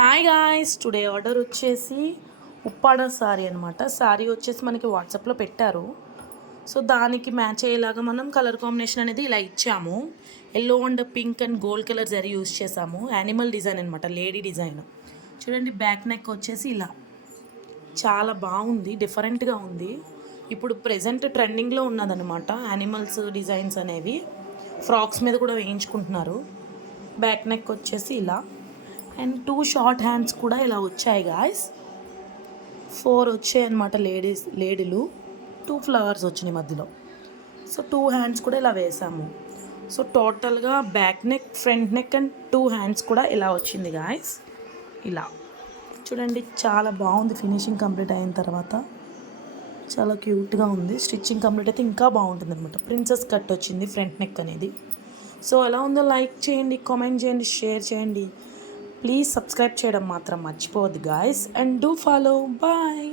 Hi guys, today order వచ్చేసి ఉప్పాడ శారీ అనమాట. శారీ వచ్చేసి మనకి వాట్సాప్లో పెట్టారు. సో దానికి మ్యాచ్ అయ్యేలాగా మనం కలర్ కాంబినేషన్ అనేది ఇలా ఇచ్చాము. Yellow and pink and gold colour zari use చేసాము. యానిమల్ డిజైన్ అనమాట, లేడీ డిజైన్. చూడండి, బ్యాక్ నెక్ వచ్చేసి ఇలా చాలా బాగుంది, డిఫరెంట్గా ఉంది. ఇప్పుడు ప్రెజెంట్ ట్రెండింగ్లో ఉన్నదనమాట యానిమల్స్ డిజైన్స్ అనేవి. ఫ్రాక్స్ మీద కూడా వేయించుకుంటున్నారు. బ్యాక్ నెక్ వచ్చేసి ఇలా అండ్ 2 షార్ట్ హ్యాండ్స్ కూడా ఇలా వచ్చాయి గాయస్. 4 వచ్చాయి అనమాట లేడీలు. 2 ఫ్లవర్స్ వచ్చినాయి మధ్యలో. సో 2 హ్యాండ్స్ కూడా ఇలా వేసాము. సో టోటల్గా back neck, front neck and 2 hands కూడా ఇలా వచ్చింది గాయస్. ఇలా చూడండి, చాలా బాగుంది. ఫినిషింగ్ కంప్లీట్ అయిన తర్వాత చాలా క్యూట్గా ఉంది. స్టిచ్చింగ్ కంప్లీట్ అయితే ఇంకా బాగుంటుంది అనమాట. ప్రిన్సెస్ కట్ వచ్చింది ఫ్రంట్ నెక్ అనేది. సో ఎలా ఉందో లైక్ చేయండి, కామెంట్ చేయండి, షేర్ చేయండి. ప్లీజ్ సబ్స్క్రైబ్ చేయడం మాత్రం మర్చిపోవద్దు guys, and do follow. Bye.